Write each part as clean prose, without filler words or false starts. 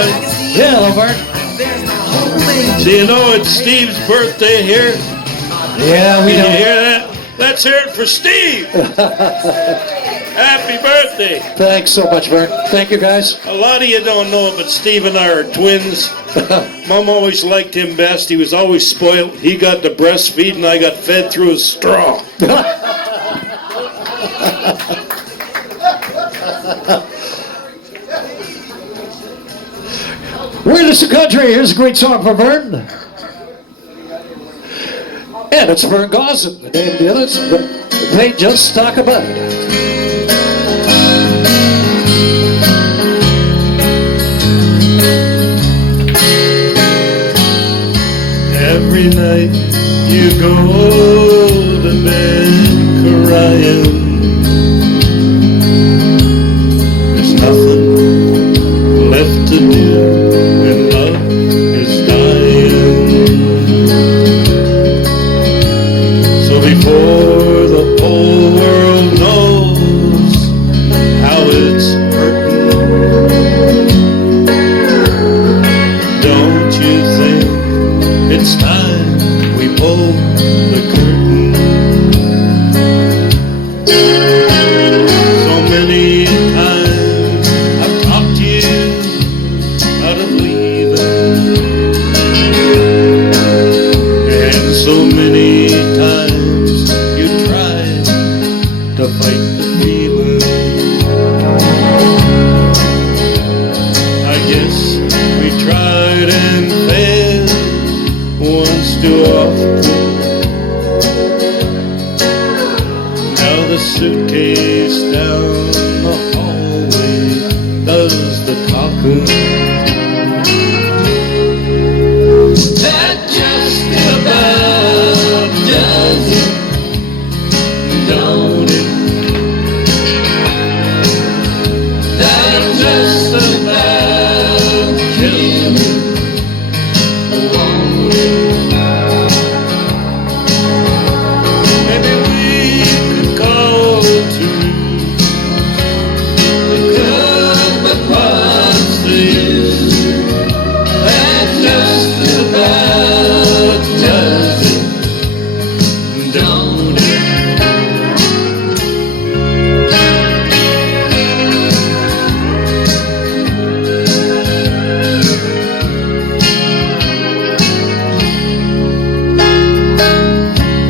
everybody. Yeah, hello, Bert. So you know it's Steve's birthday here? Yeah, we Can you know. hear that? Let's hear it for Steve. Happy birthday. Thanks so much, Bert. Thank you, guys. A lot of you don't know, but Steve and I are twins. Mom always liked him best. He was always spoiled. He got to breastfeed and I got fed through a straw. Weirdest of country. Here's a great song for Vern. And it's Vern Gosson. The name of the others, but they just talk about it. Every night you go to bed crying. There's nothing left to do when love is dying. So before the whole world knows how it's hurting, don't you think it's time we pull the curtain? So many times I've talked to you out of leaving, and so many times you tried to fight the feeling. I guess we tried and failed once too often. Now the suitcase down the hallway does the talking. That just about does it, don't it? That just about kills me. Maybe we could call it truth. We could, but what's the use? That just about does it, don't it?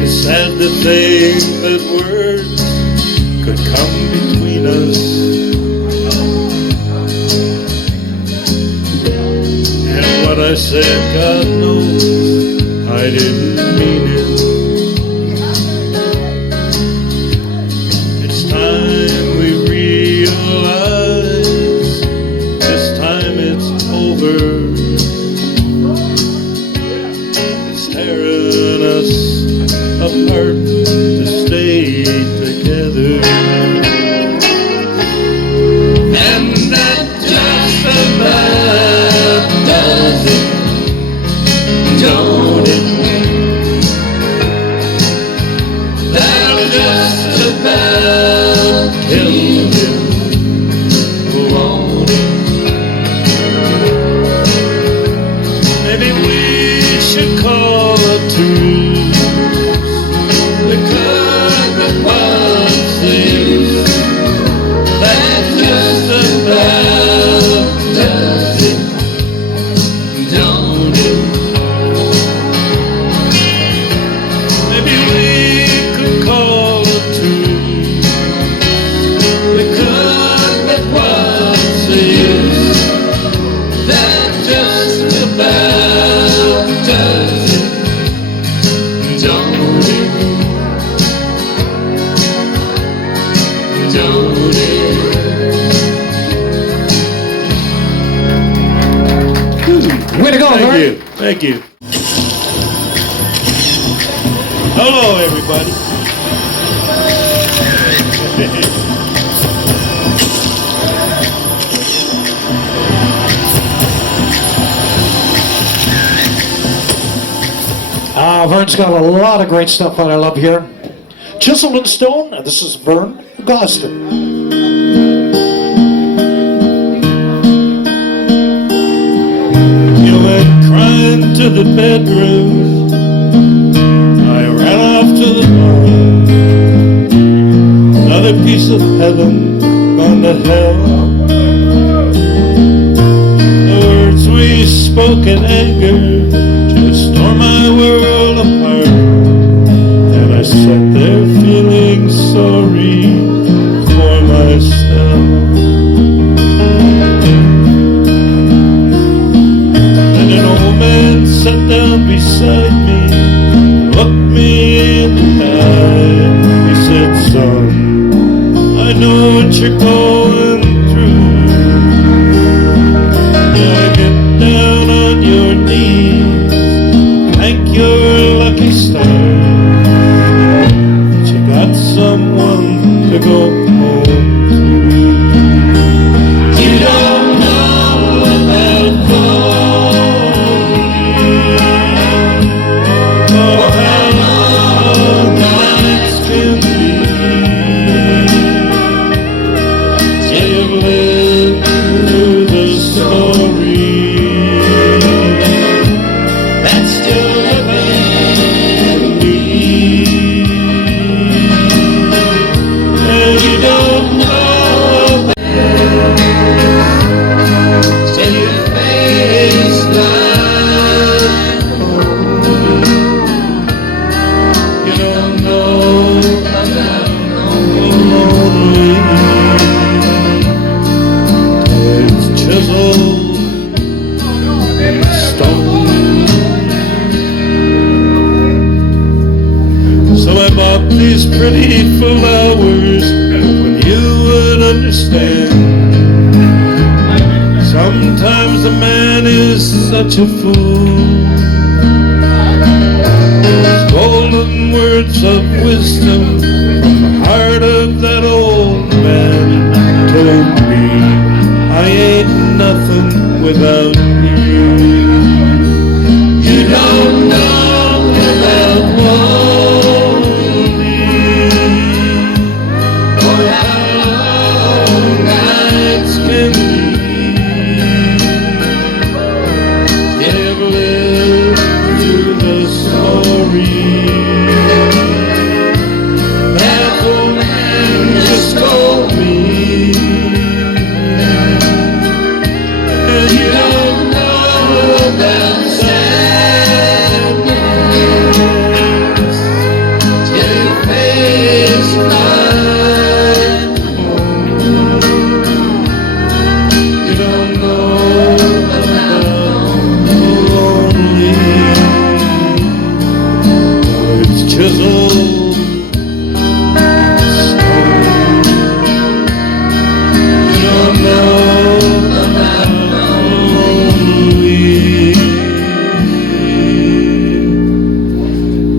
It's sad to think that words could come between us, and what I said, God knows, I didn't mean it. It's time we realize this time it's over. It's tearing us apart to stay together, and that just about does it, don't it? That'll just about kill you, won't it? Maybe we should call a truce. We could, but what's the use? That just about does it, don't it? Maybe we could call a truce. We could, but what's the use? That just about does it, don't it? Don't it? Way to go, Thank Vern. you. Thank you. Hello, everybody. Vern's got a lot of great stuff that I love here. Chiseled in Stone, and this is Vern Gosson. to the bedroom. I ran off to the bar. Another piece of heaven gone to hell. The words we spoke in anger just tore my world apart. And I sat there feeling sorry for myself. And an old man sat down beside me, looked me in the eye. He said, son, I know what you're going through. Now get down on your knees, thank your lucky stars that you got someone to go home to. You don't know about glory, or how long nights can be. You've lived through the story that's still living in me. And you don't know till you face life. You don't know about lonely. It's chiseled in stone. So I bought these pretty flowers, hoping you would understand. Sometimes a man is such a fool. Those golden words of wisdom from the heart of that old man told me I ain't nothing without you. You don't know about lonely, or how long nights can be. You've lived through the story that old man just told me. And you don't know about sadness till you face life. You don't know about lonely. Oh, it's chiseled stone. You don't know about lonely.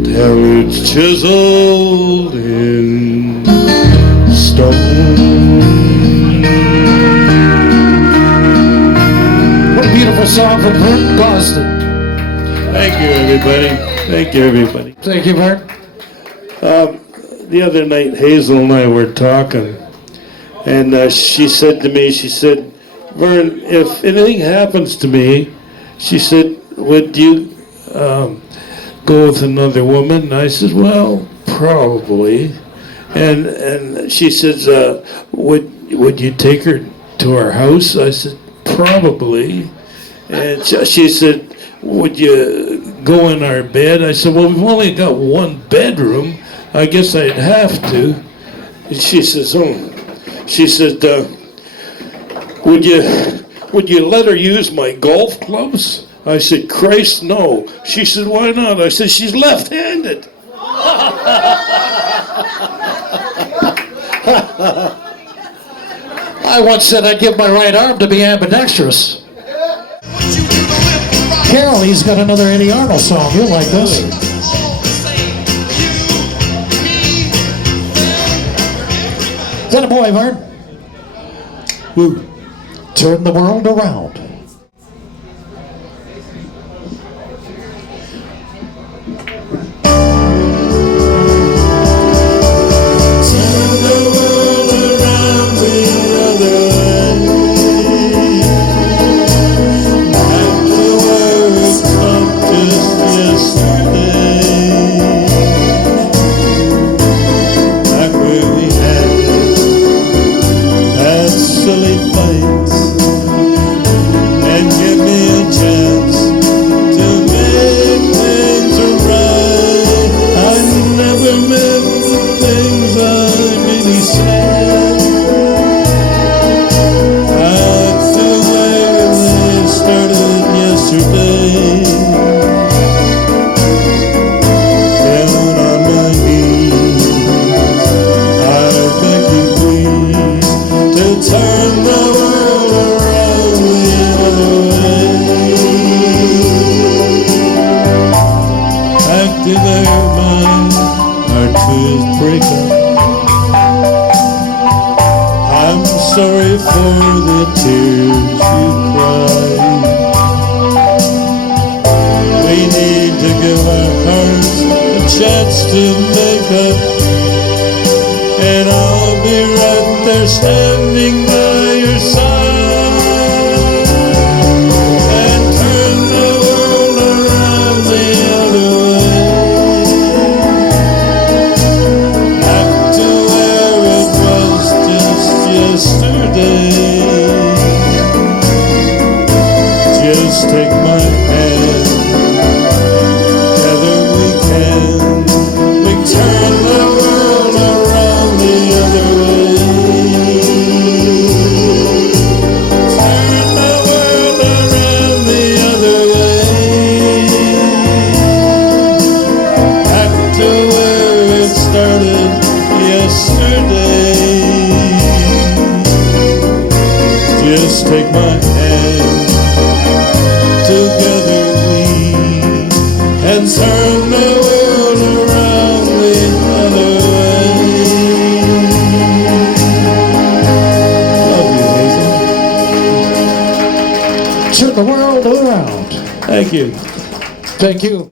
Till it's chiseled in stone. What a beautiful song from Vern Boston. Thank you, everybody. Thank you, everybody. Thank you, Vern. The other night, Hazel and I were talking, and she said to me, she said, Vern, if anything happens to me, she said, would you go with another woman? And I said, well, probably. And she says, would you take her to our house? I said, probably. And she said, would you go in our bed? I said, well, we've only got one bedroom. I guess I'd have to. And she says, she said, would you let her use my golf clubs? I said, Christ, no. She said, why not? I said, she's left-handed. I once said I'd give my right arm to be ambidextrous. Carol, he's got another Eddie Arnold song. You'll like this. Is that a boy, Vern? Woo. Turn the world around. After work, come to fights and give me a chance to make things right. I never meant the things I really said. Back to where it started yesterday. Down on my knees, I beg you please to turn the world around the other way. After there, my heart was breaking. I'm sorry for the tears you cried. We need to give our hearts a chance to make up, and I'll be right there standing by your side and turn the world around the other way. Back to where it was just yesterday. Just take my hand, together we can. We turn the world around the other way. Turn the world around the other way. Back to where it started yesterday. Just take my hand, together we can turn the world around the other way. Love you, Hazel. Turn the world around. Thank you. Thank you.